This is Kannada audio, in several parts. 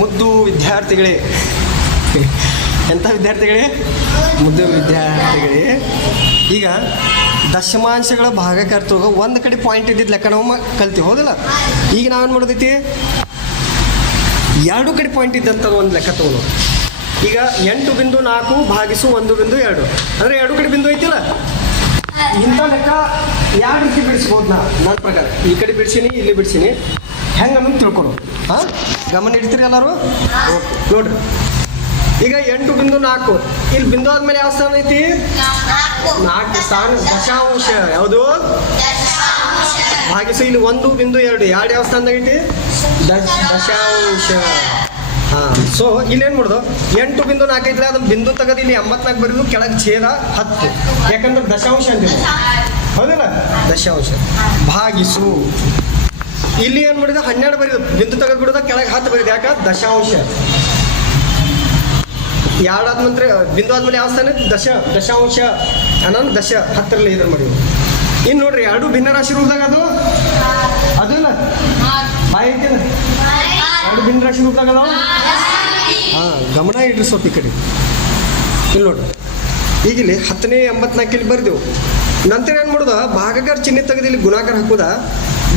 ಮುದ್ದು ವಿದ್ಯಾರ್ಥಿಗಳೇ, ಎಂಥ ವಿದ್ಯಾರ್ಥಿಗಳೇ? ಮುದ್ದು ವಿದ್ಯಾರ್ಥಿಗಳೇ, ಈಗ ದಶಮಾಂಶಗಳ ಭಾಗಕರ್ತೃಗ ಒಂದು ಕಡೆ ಪಾಯಿಂಟ್ ಇದ್ದಿದ್ದು ಲೆಕ್ಕ ನಾವು ಕಲ್ತೀವಿ, ಹೌದಲ್ಲ? ಈಗ ನಾವೇನು ಮಾಡೋದೈತಿ, ಎರಡು ಕಡೆ ಪಾಯಿಂಟ್ ಇದ್ದಂಥದ್ದು ಒಂದು ಲೆಕ್ಕ ತಗೊಳ್ಳೋದು. ಈಗ 8.4 ಭಾಗಿಸು 1.2 ಅಂದರೆ ಎರಡು ಕಡೆ ಬಿಂದು ಐತಿಲ್ಲ, ಇಂಥ ಲೆಕ್ಕ ಯಾವ ರೀತಿ ಬಿಡಿಸ್ಬೋದು? ನನ್ನ ಪ್ರಕಾರ ಈ ಕಡೆ ಬಿಡಿಸೀನಿ, ಇಲ್ಲಿ ಬಿಡಿಸೀನಿ, ಹೆಂಗೆ ಅನ್ನೋದು ತಿಳ್ಕೊಡು. ಹಾಂ, ಗಮನ ಇಡ್ತೀರಿ ಎಲ್ಲರೂ? ಓಕೆ, ನೋಡ್ರಿ. ಈಗ 8.4 ಇಲ್ಲಿ ಬಿಂದು ಆದ್ಮೇಲೆ ಯಾವ ಸ್ಥಾನ ಐತಿ? 4 ಸ್ಥಾನ, ದಶಾಂಶ. ಯಾವುದು? ಭಾಗಿಸು ಇಲ್ಲಿ 1.2 ಎರಡು ಯಾವ ಸ್ಥಾನದಾಗ ಐತಿ? ದಶಾಂಶ. ಹಾಂ, ಸೊ ಇಲ್ಲೇನು ಮಾಡೋದು? 8.4 ಐತ್ರಿ, ಅದನ್ನು ಬಿಂದು ತೆಗೆದು ಇಲ್ಲಿ 84 ಬರೀದು, ಕೆಳಗೆ ಛೇದ 10, ಯಾಕಂದ್ರೆ ದಶಾಂಶ ಅಂತೀವಿ, ಹೌದಿಲ್ಲ? ದಶಾಂಶ ಭಾಗಿಸು ಇಲ್ಲಿ ಏನು ಮಾಡಿದ 12 ಬರೀದು, ಬಿಂದು ತೆಗೆದು ಬಿಡೋದ, ಕೆಳಗೆ 10 ಬರೀದು, ಯಾಕೆ? ದಶಾಂಶ. ಎರಡಾದ ನಂತರ ಬಿಂದು ಆದ್ಮೇಲೆ ಯಾವ ಸ್ಥಾನ? ದಶಾಂಶ ಅನ್ನೋದು 10ರಲ್ಲಿ ಇದನ್ನು ಮಾಡಿದ್ವಿ. ಇನ್ನು ನೋಡ್ರಿ, ಎರಡು ಭಿನ್ನ ರಾಶಿ ರೂಪದಾಗ ಅದು ಇಲ್ಲ ಬಾಯಿ ಐತಿಲ್ಲ, ಎರಡು ಭಿನ್ನ ರಾಶಿ ರೂಪದಾಗ ಅದಾವ. ಹಾಂ, ಗಮನ ಇಡ್ರಿ ಸ್ವಲ್ಪ ಈ ಕಡೆ. ಇಲ್ಲಿ ನೋಡ್ರಿ, ಈಗ ಇಲ್ಲಿ 10ನೇ 84 ಇಲ್ಲಿ ಬರ್ದೆವು. ನಂತರ ಏನು ಮಾಡೋದು? ಭಾಗಕಾರ ಚಿಹ್ನೆ ತೆಗೆದು ಇಲ್ಲಿ ಗುಣಾಕಾರ ಹಾಕೋದ.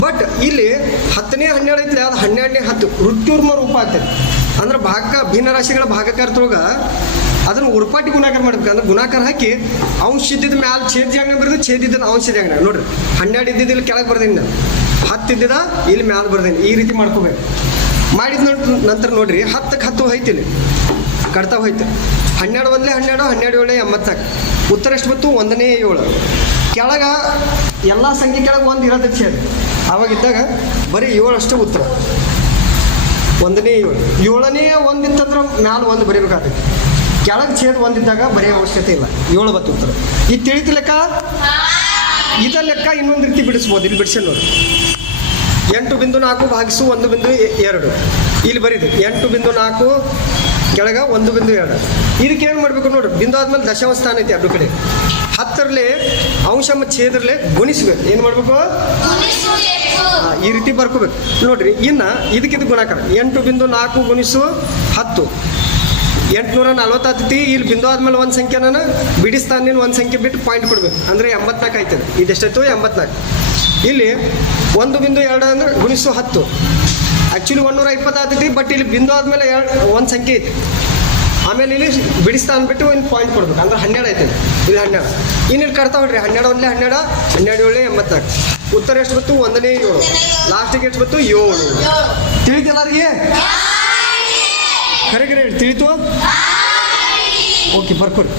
ಬಟ್ ಇಲ್ಲಿ 10ನೇ 12 ಐತಿಲ್ಲ, ಅದು 12ನೇ 10 ವೃತ್ತಿರ್ಮ ರೂಪ ಆಗ್ತದೆ. ಅಂದ್ರೆ ಭಿನ್ನ ರಾಶಿಗಳ ಭಾಗಕರ್ತೊಳಗ ಅದನ್ನು ಉರ್ಪಾಟಿ ಗುಣಾಕಾರ ಮಾಡ್ಬೇಕು. ಅಂದ್ರೆ ಗುಣಾಕಾರ ಹಾಕಿ ಅಂಶ ಇದ್ದಿದ್ದ ಮ್ಯಾಲೆ ಛೇದ ಜಾಗನ ಬರೆದು, ಛೇದ ಇದ್ದಿದ್ದು ಅಂಶ ಜಾಗನ. ನೋಡ್ರಿ, 12 ಇದ್ದಿದ್ದು ಇಲ್ಲಿ ಕೆಳಗೆ ಬರ್ದೀನಿ, ನಾನು 10 ಇದ್ದಿದ್ದ ಇಲ್ಲಿ ಮ್ಯಾಲೆ ಬರ್ದೀನಿ. ಈ ರೀತಿ ಮಾಡ್ಕೋಬೇಕು. ಮಾಡಿದ ನಂತರ ನೋಡ್ರಿ, 10ಕ್ಕೆ 10 ಹೋಯ್ತಿಲ್ಲಿ ಕಟ್ತಾ ಹೋಯ್ತು. 12 ಒಂದಲೇ 12, 12 7 84. ಉತ್ತರ ಎಷ್ಟು ಬಂತು? 1ನೇ 7. ಕೆಳಗೆ ಎಲ್ಲ ಸಂಖ್ಯೆ ಕೆಳಗೆ 1 ಇರೋದಕ್ಕೆ ಛೇದ. ಆವಾಗಿದ್ದಾಗ ಬರೀ 7 ಅಷ್ಟೇ ಉತ್ತರ. 1ನೇ 7. 7ನೇ 1 ಇತ್ತಂದ್ರೆ ಮ್ಯಾಲೆ 1 ಬರೀಬೇಕಾಗ್ತೈತಿ. ಕೆಳಗೆ ಛೇದ 1 ಇದ್ದಾಗ ಬರೆಯೋ ಅವಶ್ಯಕತೆ ಇಲ್ಲ. 7 ಬತ್ತು ಉತ್ತರ. ಇದು ತಿಳಿತು ಲೆಕ್ಕ. ಇದ ಲೆಕ್ಕ ಇನ್ನೊಂದು ರೀತಿ ಬಿಡಿಸ್ಬೋದು. ಇಲ್ಲಿ ಬಿಡಿಸಿ ನೋಡಿ, 8.4 ಭಾಗಿಸು 1.2 ಇಲ್ಲಿ ಬರೀದು 8.4 ಕೆಳಗೆ 1.2. ಇದಕ್ಕೆ ಏನು ಮಾಡಬೇಕು ನೋಡ್ರಿ, ಬಿಂದು ಆದ್ಮೇಲೆ ದಶಾಂಶ ಸ್ಥಾನ ಐತಿ ಎರಡು ಕಡೆ. 10ರಲ್ಲಿ ಅಂಶ ಮತ್ತು ಛೇದರಲ್ಲೇ ಗುಣಿಸ್ಬೇಕು. ಏನು ಮಾಡಬೇಕು? ಈ ರೀತಿ ಬರ್ಕೋಬೇಕು. ನೋಡ್ರಿ, ಇನ್ನು ಇದಕ್ಕಿದು ಗುಣಾಕಾರ 8.4 ಗುಣಿಸು 10 840 ಇಲ್ಲಿ ಬಿಂದು ಆದ್ಮೇಲೆ ಒಂದು ಸಂಖ್ಯೆ ನಾನು ಬಿಡಿಸ್ತಾನಿನ ಒಂದು ಸಂಖ್ಯೆ ಬಿಟ್ಟು ಪಾಯಿಂಟ್ ಕೊಡ್ಬೇಕು. ಅಂದರೆ 84 ಆಯ್ತದೆ. ಇದೆಷ್ಟಾಯ್ತು? 84. ಇಲ್ಲಿ 1.2 ಅಂದ್ರೆ ಗುಣಿಸು 10. ಆ್ಯಕ್ಚುಲಿ 120 ಆಗ್ತೈತಿ. ಬಟ್ ಇಲ್ಲಿ ಬಿಂದು ಆದಮೇಲೆ ಒಂದು ಸಂಖ್ಯೆ ಐತಿ. ಆಮೇಲೆ ಇಲ್ಲಿ ಬಿಡಿಸ್ತಾ ಅಂದ್ಬಿಟ್ಟು ಒಂದು ಪಾಯಿಂಟ್ ಕೊಡ್ಬೇಕು. ಅಂದ್ರೆ 12 ಆಯ್ತದೆ. ಇಲ್ಲಿ 12. ಇನ್ನಿಲ್ಲಿ ಕಟ್ತಾ ಹೊಡ್ರಿ, 12 ಒಂದಲೇ 12, 12 7 84. ಉತ್ತರ ಎಷ್ಟು ಬಂತು? 1ನೇ 7. ಲಾಸ್ಟಿಗೆ ಎಷ್ಟು ಬಂತು? 7. ತಿಳಿತು ಎಲ್ಲರಿಗೆ? ಖರೆ ತಿಳಿತು? ಓಕೆ, ಬರ್ಕೊಡಿ.